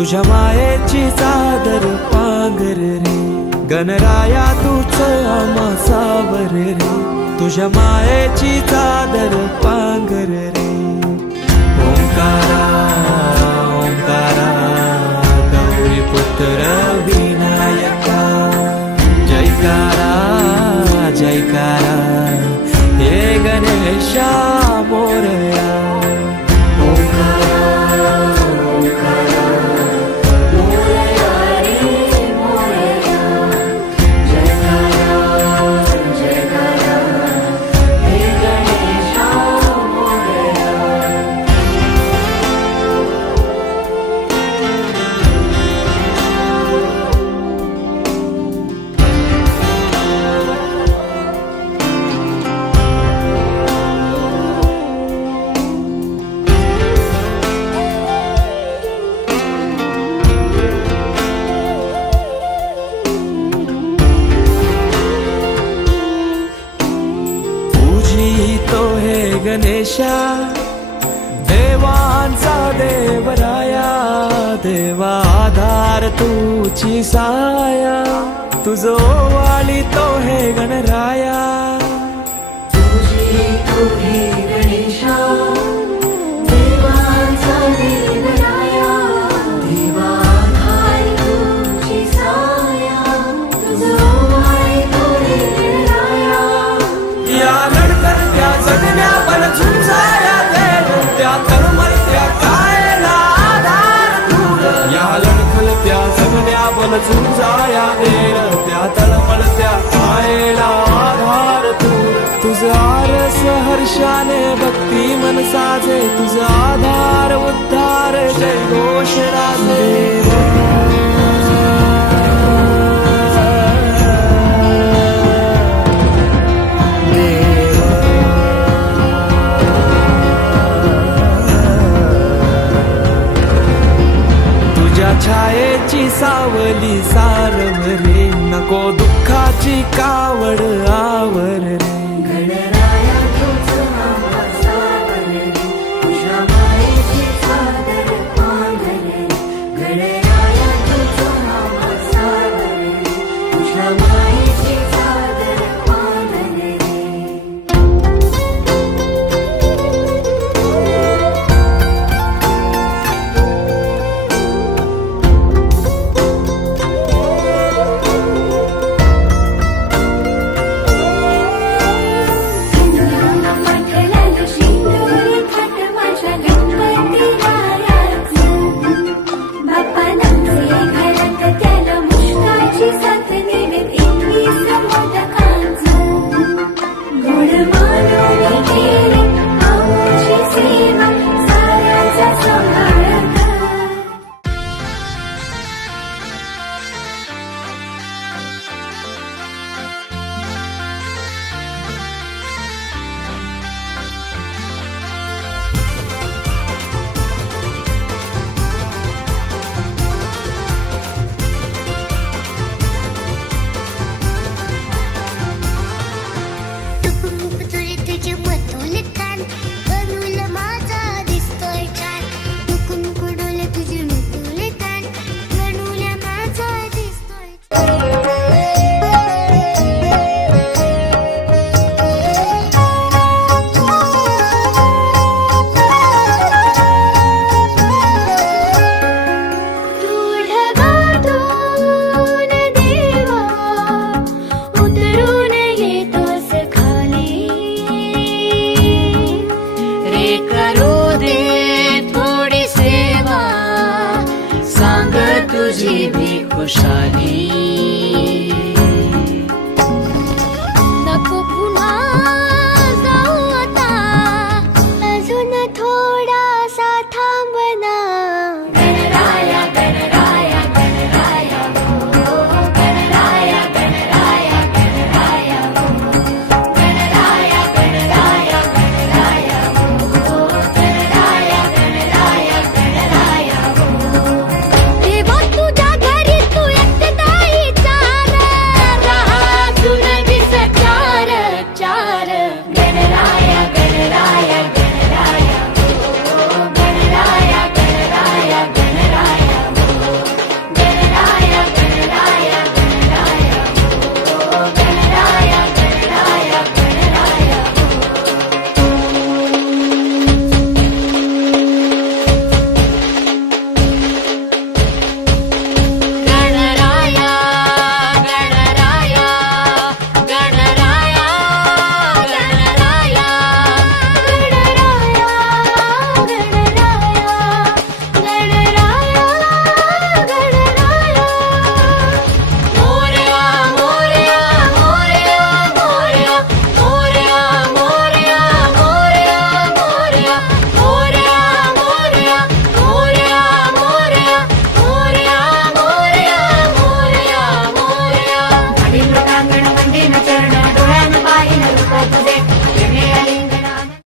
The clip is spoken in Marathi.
तुझ्या मायेची चादर पांघर रे, गणराया तूच आम्हा सावर रे, तुझ्या मायेची चादर पांघर रे। ओंकारा ओंकारा गौरी पुत्र विनायका, जयकारा जयकारा हे गणेशा मोरया। तो हे गणेशा देवांचा देवराया, देवा आधार तुझी साया, तुझो वाली तो हे गणराया। तुझी तो हे गणेशा देवांचा देवराया, देवा आधार तुझी साया, तुझो वाली तो हे गणराया। या लढकत्या जगण्या बल झुंजाया देव, त्या तळमळत्या कायला आधार दूर, या लढकत्या जगण्या बल झुंजाया देव, त्या तळमळत्या कायला आधार दूर। तुझं आरस हर्षाने भक्ती मन साजे, तुझं आधार उद्धार जय घोष राजे। छायेची सावली सारव रे, नको दुःखाची कावड आवर रे।